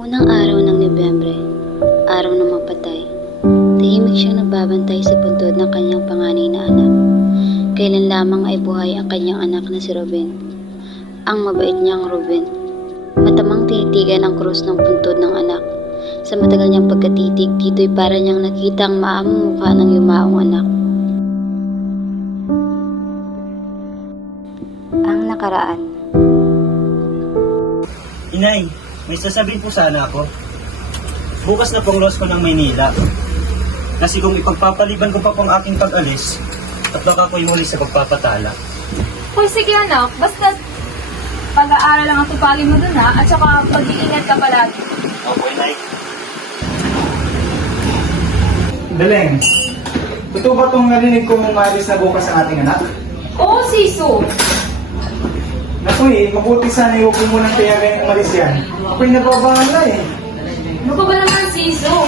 Unang araw ng Nobyembre, araw ng mapatay. Tahimik siyang nagbabantay sa puntod ng kanyang panganay na anak. Kailan lamang ay buhay ang kanyang anak na si Ruben. Ang mabait niyang Ruben. Matamang tinitigan ang krus ng puntod ng anak. Sa matagal niyang pagkatitig, dito'y para niyang nakita ang maamong mukha ng yumaong anak. Ang nakaraan. Inay, may sasabihin po sana ako. Bukas na pong loss ko ng Maynila. Kasi kung ipagpapaliban ko pa pong aking pag-alis, at baka ako'y muli sa pagpapatala. Hoy, sige anak, basta pag-aaral lang ang tupali mo dun ha, at saka pag-iingat ka palagi. Opo, Inay. Beleng, totoo ba itong narinig ko mong maalis na bukas ang ating anak? Oo, Siso. Naku mabuti sana yung huwag mo nang payagan yung umalis yan. Ako'y nababangala eh. Ano pa ba naman, Siso?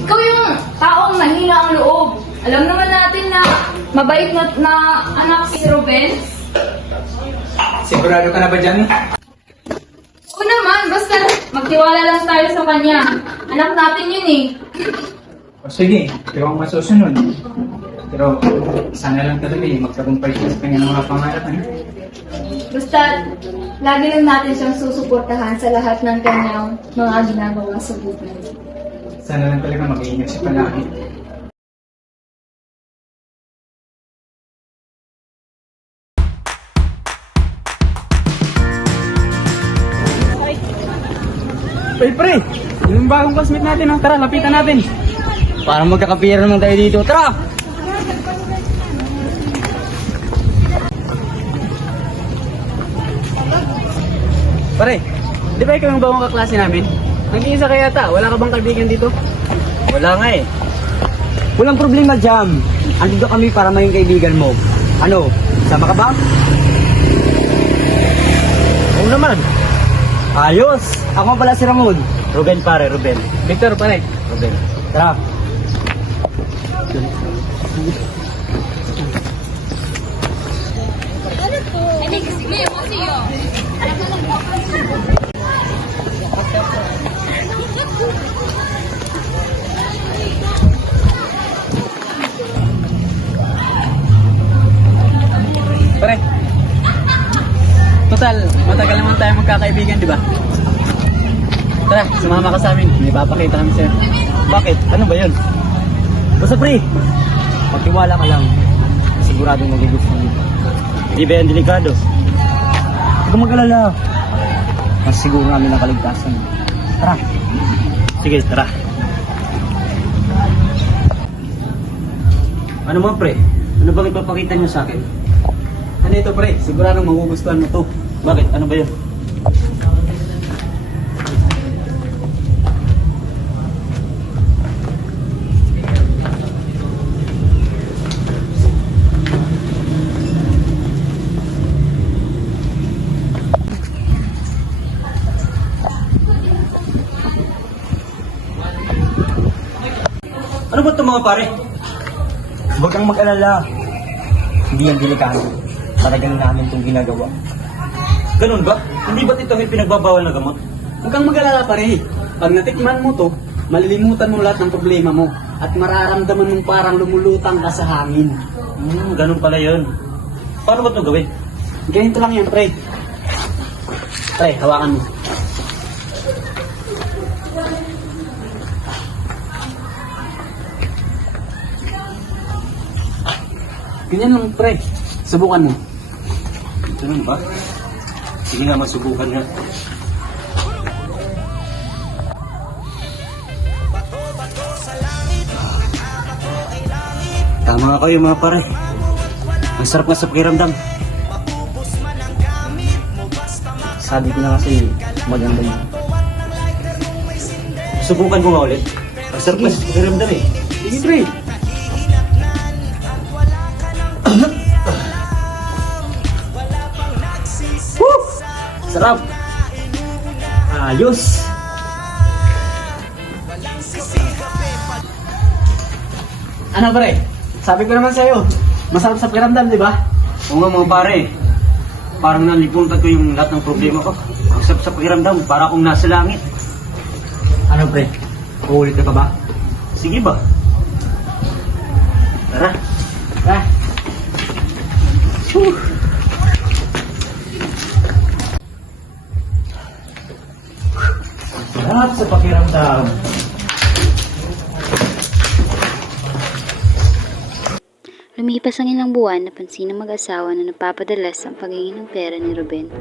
Ikaw yung taong mahina ang loob. Alam naman natin na mabait na anak si Ruben. Sigurado ka na ba dyan? Oo naman, basta magtiwala lang tayo sa kanya. Anak natin yun eh. O sige, pero ang masusunod. Pero sana lang talaga magtagumpay siya sa kanya ng mga pangarap. Basta lagi lang natin siyang susuportahan sa lahat ng kanyang mga ginagawa sa buhay. Sana lang talaga mag-iingat siya palagi. Hey pre, yung bagong classmate natin, oh. Tara, lapitan natin. Parang magkakapira naman tayo dito. Tara! Pare, di ba ikaw yung bagong kaklase namin? Nag-iisa ka yata, wala ka bang kaibigan dito? Wala nga eh. Walang problema, Jam. Andito kami para maging kaibigan mo. Ano, sama ka ba? Oo naman. Ayos! Ako nga pala si Ramon. Ruben pare, Ruben. Victor, pare. Ruben. Tara. Pare. Total, matagal naman tayo magkakaibigan, di ba? Tara, sumama ka sa amin. May papakita kami sa'yo. Bakit? Ano ba yun? Basta pre, magtiwala ka lang. Siguradong magugustuhan mo. Di ba yan delikado? Huwag kang mag-alala. Mas siguro namin ang kaligtasan. Tara. Sige, tara. Ano mo pre? Ano bang ipapakita niyo sa akin? Ano ito, pre? Siguradong magugustuhan mo to. Bakit? Ano ba yun? Ano ba ito mga pare? Huwag kang mag-alala. Hindi yan delikado. Matagal namin itong ginagawa. Ganun ba? Hindi ba't ito may pinagbabawal na gamot? Huwag kang mag-alala, pare. Pag natikman mo to, malilimutan mo lahat ng problema mo. At mararamdaman mong parang lumulutang ka sa hangin. Ganun pala yun. Paano ba ito gawin? Ganito lang yan, pre. Pre, hawakan mo. Ganyan lang, pre. Subukan mo. Ganun ba? Sige nga, masubukan nga. Tama nga kayo mga pare. Ang sarap nga sa pakiramdam. Sabi ko na kasi maganda yun. Subukan ko nga ulit. Ang sarap nga sa pakiramdam eh. Sige, pre. Sarap! Ayos! Ano, pre? Sabi ko naman sa'yo, masarap sa pakiramdam, di ba? Oo nga mga pare. Parang nalipuntan ko yung lahat ng problema ko. Ang sarap sa pakiramdam, para akong nasa langit. Ano pre? Uulit ka pa ba? Sige ba? Tara. Ah, Sarap sa pakiramdam. Lumipas ang ilang buwan, napansin ng mag-asawa na napapadalas ang paghingi ng pera ni Ruben.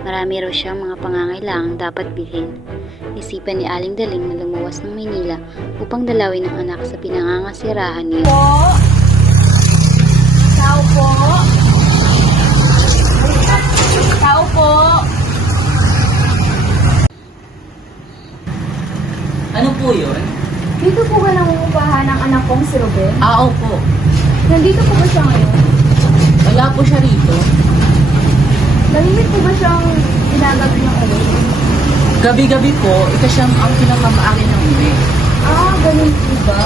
Marami raw siyang mga pangangailangang dapat bilhin. Isipan ni Aling Daling na lumuwas ng Maynila upang dalawin ang anak sa pinangangasirahan niya. Tao po. Tao po. Ano po yun? Dito po ba nangungupahan ng anak kong si Ruben? Opo. Nandito po ba siya ngayon? Wala po siya rito. Nahimik po ba siyang ginagabi ng ulit? Gabi-gabi po, ito siyang ang pinakamaari ng uwi. Ah, ganun po ba?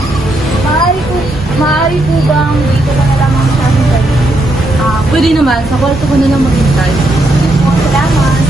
Maaari po bang dito ka na lamang sa akin kayo? Pwede naman, sa kwarto ko na lang maghintay. Salamat.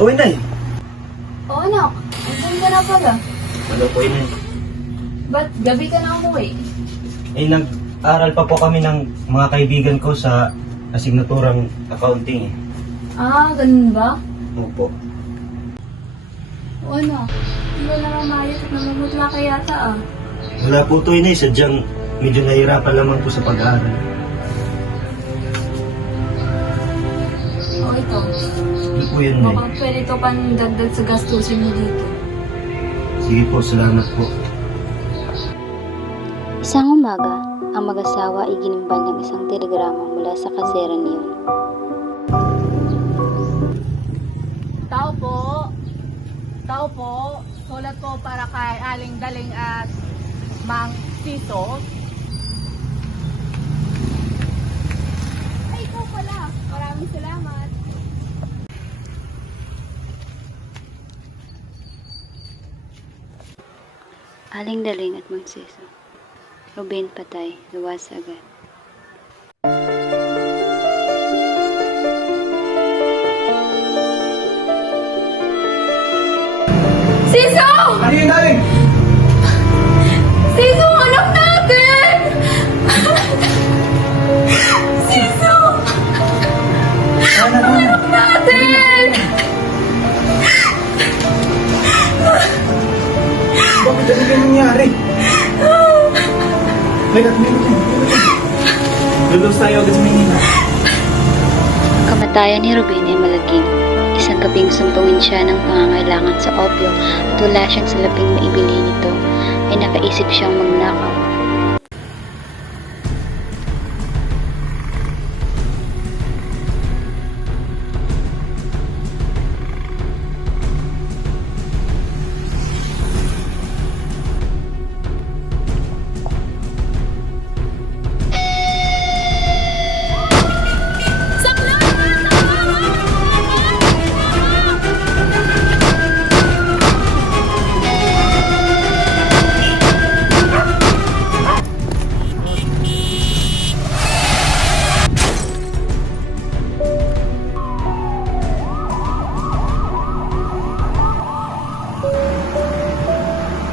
O, Inay. Oo, anak. Andun ka na pala. Ano po, Inay? Ba't gabi ka na umuwi? Eh, nag-aral pa po kami ng mga kaibigan ko sa asignaturang accounting eh. Ah, ganun ba? Opo. Oo, anak. Hindi ka na mamayat at namumutla ka yata ah. Wala po to, Inay. Sadyang medyo nahirapan lamang po sa pag-aaral. Oo, ito. Ano po yun, Inay? Mukhang pwede ito pang dagdag sa gastusin niyo dito. Sige po, salamat po. Isang umaga, ang mag-asawa ay ginimbal ng isang telegrama mula sa kasera niyon. Tao po. Tao po. Sulat po para kay Aling Daling at Mang Siso. Ay, ikaw pala. Maraming salamat. Aling Daling at Magsiso. Ruben patay, luwas agad. Siso! ano yun namin? Siso, anak natin! Siso! Anak natin! Bakit ano yung nangyari? Lulus tayo agad sa Manila. Ang kamatayan ni Ruben ay malagim. Isang gabing sumpungin siya ng pangangailangan sa opyo at wala siyang salaping maibili nito, ay nakaisip siyang magnakaw.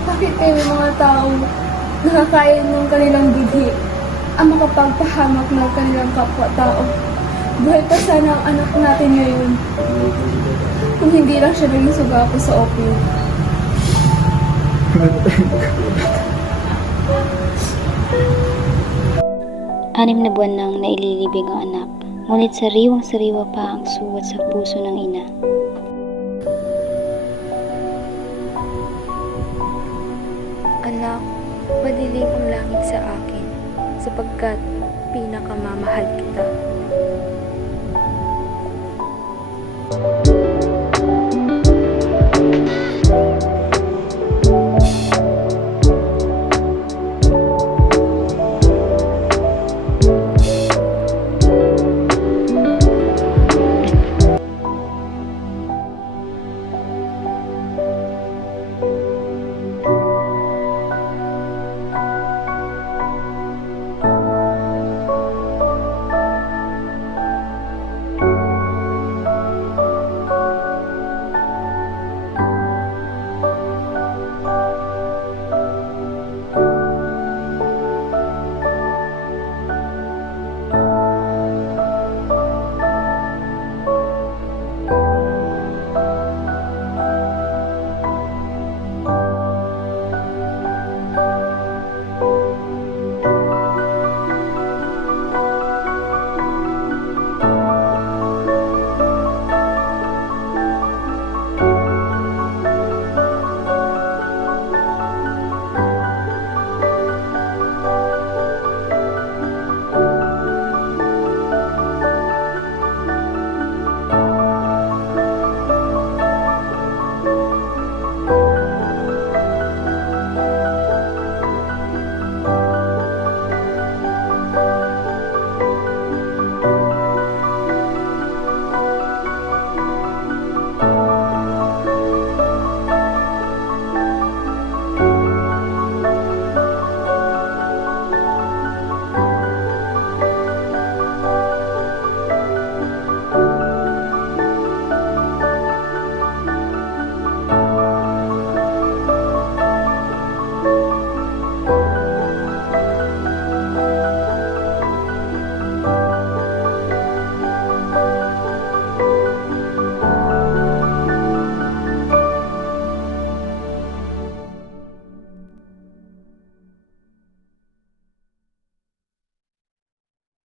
Bakit kayo mga tao nakakain ng kanilang bidhi ang makapagpahamak ng kanilang kapwa-tao? Buhay pa sana ang anak natin ngayon kung hindi lang siya naging sugapo sa opio. 6 na buwan nang naililibing ang anak, ngunit sariwang-sariwa pa ang sugat sa puso ng ina. Anak, madilim ang langit sa akin, sapagkat pinakamamahal kita.